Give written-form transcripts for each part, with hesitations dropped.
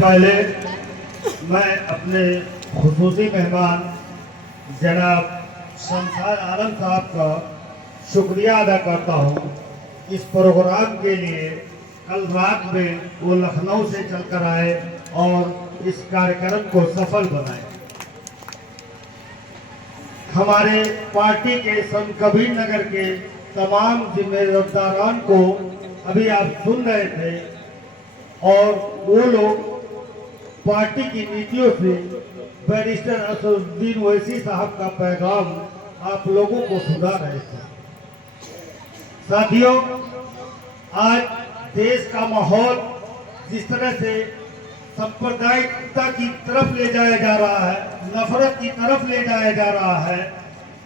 पहले मैं अपने खुसूसी मेहमान जनाब शमशाद आलम साहब का शुक्रिया अदा करता हूँ इस प्रोग्राम के लिए। कल रात में वो लखनऊ से चलकर आए और इस कार्यक्रम को सफल बनाए। हमारे पार्टी के संत कबीर नगर के तमाम जिम्मेदारान को अभी आप सुन रहे थे और वो लोग पार्टी की नीतियों से बैरिस्टर असदुद्दीन ओवैसी साहब का पैगाम आप लोगों को सुना रहे थे। साथियों, आज देश का माहौल जिस तरह से सांप्रदायिकता की तरफ ले जाया जा रहा है, नफरत की तरफ ले जाया जा रहा है,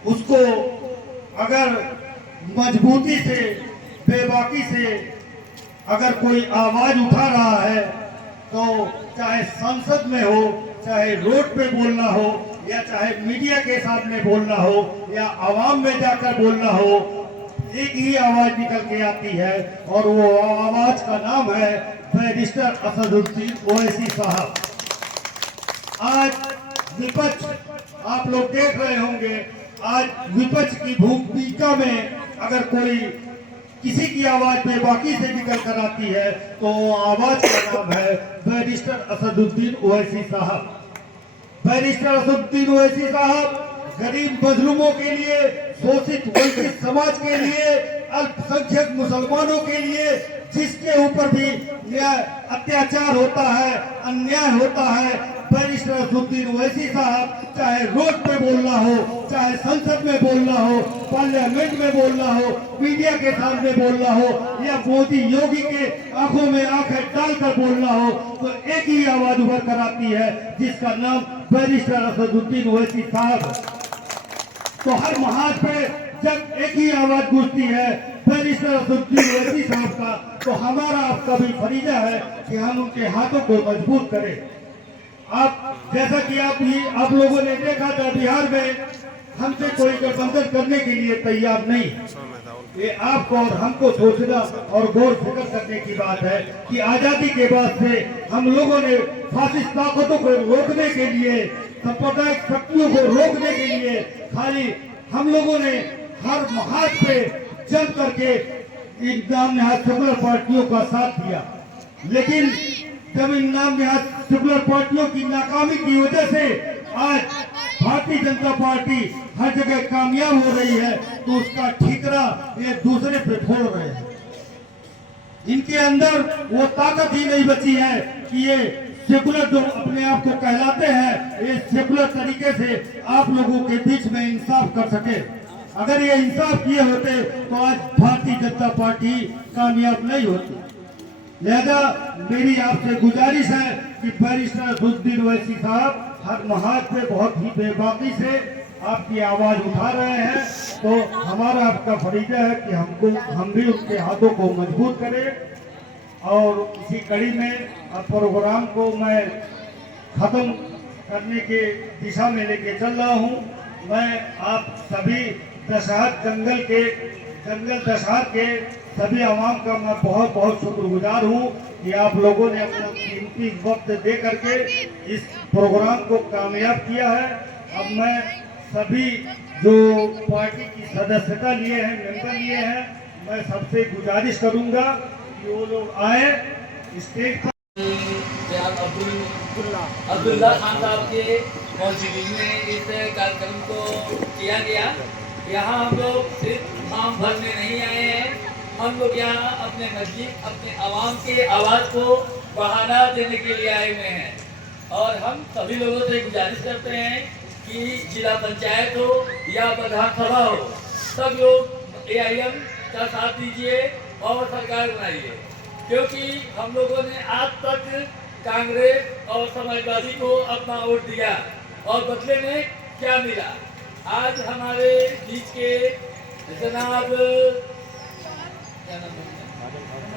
उसको अगर मजबूती से, बेबाकी से अगर कोई आवाज उठा रहा है तो चाहे संसद में हो, चाहे रोड पे बोलना हो, या चाहे मीडिया के सामने बोलना हो, या आवाम में जाकर बोलना हो, एक ही आवाज निकल के आती है और वो आवाज का नाम है बैरिस्टर असदुद्दीन ओवैसी साहब। आज विपक्ष, आप लोग देख रहे होंगे, आज विपक्ष की भूमिका में अगर कोई किसी की आवाज बेबाकी से निकल कर आती है तो आवाज का नाम है बैरिस्टर असदुद्दीन ओवैसी साहब। बैरिस्टर असदुद्दीन ओवैसी साहब गरीब मजलूमों के लिए, शोषित वंचित समाज के लिए, अल्पसंख्यक मुसलमानों के लिए, जिसके ऊपर भी अत्याचार होता है, अन्याय होता है, बैरिस्टर असदुद्दीन ओवैसी साहब चाहे रोड पे बोलना हो, चाहे संसद में बोलना हो, पार्लियामेंट में बोलना हो, मीडिया के सामने बोलना हो, या मोदी योगी के आंखों में आंखें डालकर बोलना हो, तो एक ही आवाज उभर कर आती है जिसका नाम बैरिस्टर असदुद्दीन ओवैसी साहब। तो हर महाज पे जब एक ही आवाज गूंजती है बैरिस्टर असदुद्दीन ओवैसी साहब का, तो हमारा आपका भी फरीजा है कि हम उनके हाथों को मजबूत करें। आप जैसा कि आप लोगों ने देखा था, बिहार में हमसे कोई गठबंधन करने के लिए तैयार नहीं। ये आपको और हमको सोचना और गौर फिक्र करने की बात है कि आजादी के बाद से हम लोगों ने फासिस्ट ताकतों को रोकने के लिए, सांप्रदायिक शक्तियों को रोकने के लिए खाली हम लोगों ने हर महाज पे जम करके इन नाम नहाद सेकुलर पार्टियों का साथ दिया। लेकिन जब इन नाम नहाद सेकुलर पार्टियों की नाकामी की वजह से आज भारतीय जनता पार्टी हर जगह कामयाब हो रही है, तो उसका ठिकरा ये दूसरे पे फोड़ रहे हैं। इनके अंदर वो ताकत ही नहीं बची है कि ये सेकुलर जो अपने आप को कहलाते हैं, ये सेकुलर तरीके से आप लोगों के बीच में इंसाफ कर सके। अगर ये इंसाफ किए होते तो आज भारतीय जनता पार्टी कामयाब नहीं होती। लिहाजा मेरी आपसे गुजारिश है कि बैरिस्टर असदुद्दीन ओवैसी साहब हर महाज पे बहुत ही बेबाकी से आपकी आवाज उठा रहे हैं, तो हमारा आपका फरीजा है कि हम भी उनके हाथों को मजबूत करें। और इसी कड़ी में प्रोग्राम को मैं खत्म करने के दिशा में लेके चल रहा हूँ। मैं आप सभी जंगल दशहर के सभी आवाम का मैं बहुत बहुत शुक्रगुजार हूँ कि आप लोगों ने अपना कीमती वक्त दे करके इस प्रोग्राम को कामयाब किया है। अब मैं सभी जो पार्टी की सदस्यता लिए हैं, मेंबर लिए हैं, मैं सबसे गुजारिश करूँगा कि वो लोग आए स्टेज पर। अब्दुल्ला खान साहब के मौजूदगी में इस कार्यक्रम को किया गया। यहाँ हम लोग सिर्फ फॉर्म भरने नहीं आए हैं, हम लोग यहाँ अपने नजदीक अपने आवाम की आवाज़ को बढ़ावा देने के लिए आए हुए हैं। और हम सभी लोगों से गुजारिश करते हैं कि जिला पंचायत हो या विधानसभा हो, सब लोग AIM का साथ दीजिए और सरकार बनाइए, क्योंकि हम लोगों ने आज तक कांग्रेस और समाजवादी को अपना वोट दिया और बदले में क्या मिला। आज हमारे बीच के जनाब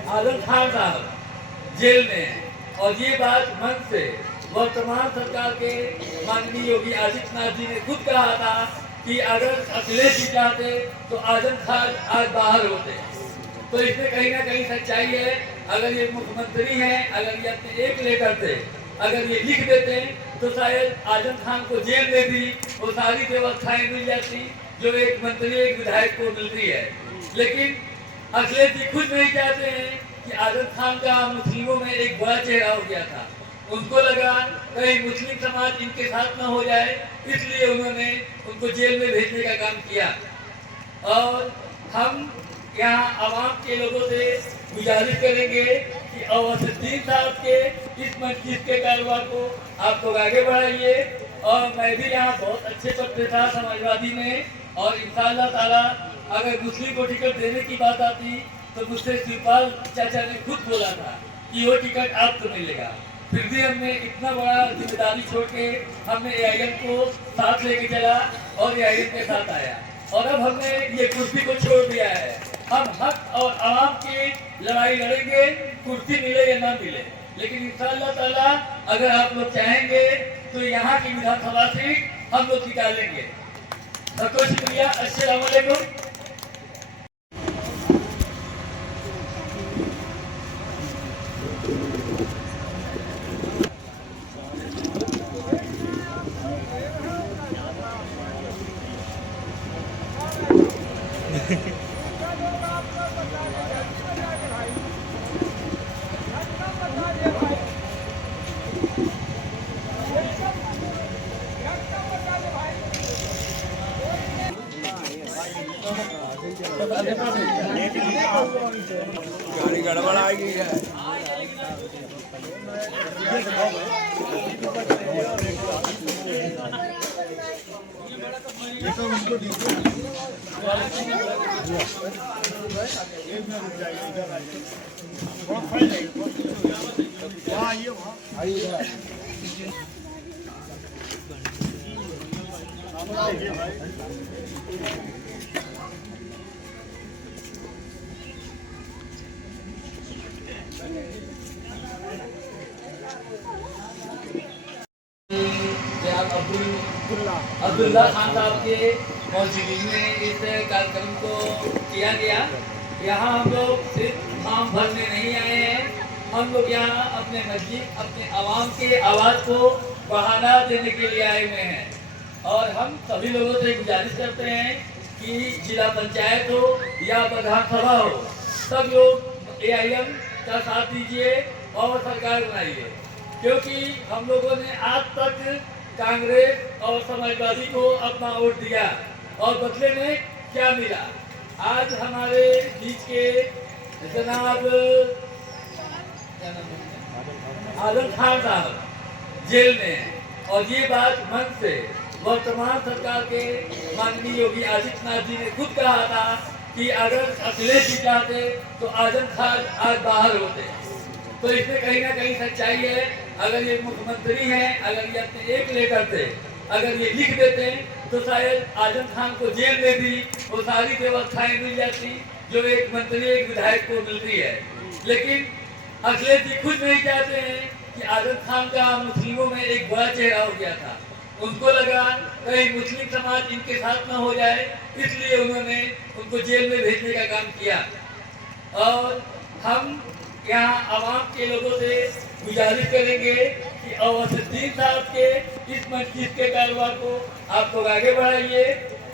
आजम खान साहब जेल में हैं और ये बात मन से वर्तमान सरकार के माननीय योगी आदित्यनाथ जी ने खुद कहा था कि अगर अखिलेश जी चाहते तो आजम खान आज बाहर होते। तो इसमें कहीं ना कहीं सच्चाई है। अगर ये मुख्यमंत्री हैं, अगर ये अपने एक लेटर से अगर ये लिख देते तो शायद आजम खान को जेल में भी वो सारी व्यवस्थाएं मिल जाती जो एक मंत्री एक विधायक को मिलती है। लेकिन अखिलेश जी खुद नहीं चाहते हैं कि आजम खान का मुस्लिमों में एक बड़ा चेहरा हो गया था। उनको लगा कहीं मुस्लिम समाज इनके साथ न हो जाए, इसलिए उन्होंने उनको जेल में भेजने का काम किया। और हम यहाँ आवाम के लोगों से गुजारिश करेंगे कि अवसुद्दीन साहब के इस मस्जिद के कारोबार को आप लोग आगे बढ़ाइए। और मैं भी यहाँ बहुत अच्छे पद पे था समाजवादी में, और इंशाअल्लाह ताला अगर मुस्लिम को टिकट देने की बात आती तो मुझसे शिवपाल चाचा ने खुद बोला था कि वो टिकट आपको मिलेगा। फिर भी हमने इतना बड़ा जिम्मेदारी छोड़ के हमने AIM को साथ लेके चला और AIM के साथ आया, और अब हमने ये कुर्सी को छोड़ दिया है। हम हक और आवाम की लड़ाई लड़ेंगे, कुर्सी मिले या ना मिले, लेकिन इंशाअल्लाह ताला अगर आप लोग चाहेंगे तो यहाँ की विधानसभा सीट हम लोग निकालेंगे। सबको शुक्रिया, अस्सलाम वालेकुम। गाड़ी गड़बड़ आ गई है। अब्दुल्ला खान साहब के मौजूदगी में इस कार्यक्रम को किया गया। यहाँ हम लोग सिर्फ फॉर्म भरने नहीं आए हैं, हम लोग यहाँ अपने मस्जिद अपने आवाम के आवाज़ को बढ़ावा देने के लिए आए हुए हैं। और हम सभी लोगों से गुजारिश करते हैं कि जिला पंचायत हो या विधानसभा हो, सब लोग AIM का साथ दीजिए और सरकार बनाइए, क्योंकि हम लोगों ने आज तक कांग्रेस और समाजवादी को अपना वोट दिया और बदले में क्या मिला। आज हमारे बीच के जनाब आजम खान साहब जेल में हैं, और ये बात मन से वर्तमान सरकार के माननीय योगी आदित्यनाथ जी ने खुद कहा था कि अगर अखिलेश जी चाहते तो आजम खान आज बाहर होते। तो इसमें कहीं ना कहीं सच्चाई है। अगर ये मुख्यमंत्री हैं, अगर ये अपने एक लेटर से अगर ये लिख देते तो शायद आजम खान को जेल में भी वो सारी व्यवस्थाएं मिल जाती जो एक मंत्री एक विधायक को मिलती है। लेकिन अखिलेश जी खुद नहीं चाहते हैं कि आजम खान का मुस्लिमों में एक बड़ा चेहरा हो गया था। उनको लगा कहीं मुस्लिम समाज इनके साथ न हो जाए, इसलिए उन्होंने उनको जेल में भेजने का काम किया। और हम यहाँ आवाम के लोगों से गुजारिश करेंगे कि अवसुद्दीन साहब के इस मस्जिद के कारोबार को आप लोग आगे बढ़ाइए।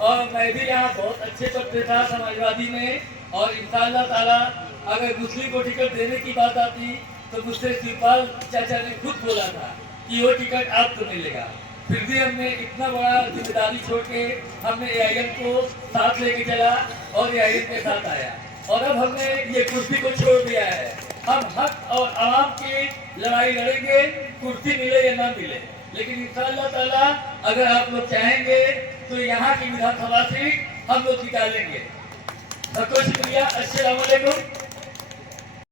और मैं भी यहाँ बहुत अच्छे पद पे था समाजवादी में, और इंशाअल्लाह ताला अगर मुस्लिम को टिकट देने की बात आती तो मुझसे शिवपाल चाचा ने खुद बोला था कि वो टिकट आपको मिलेगा। फिर भी हमने इतना बड़ा जिम्मेदारी छोड़ के हमने AIM को साथ लेके चला और AIM के साथ आया, और अब हमने ये कुर्सी को छोड़ दिया है। हम हक और आवाम की लड़ाई लड़ेंगे, कुर्सी मिले या ना मिले, लेकिन इंशाअल्लाह ताला अगर आप लोग चाहेंगे तो यहाँ की विधानसभा सीट हम लोग निकालेंगे। सबको शुक्रिया, अस्सलाम वालेकुम।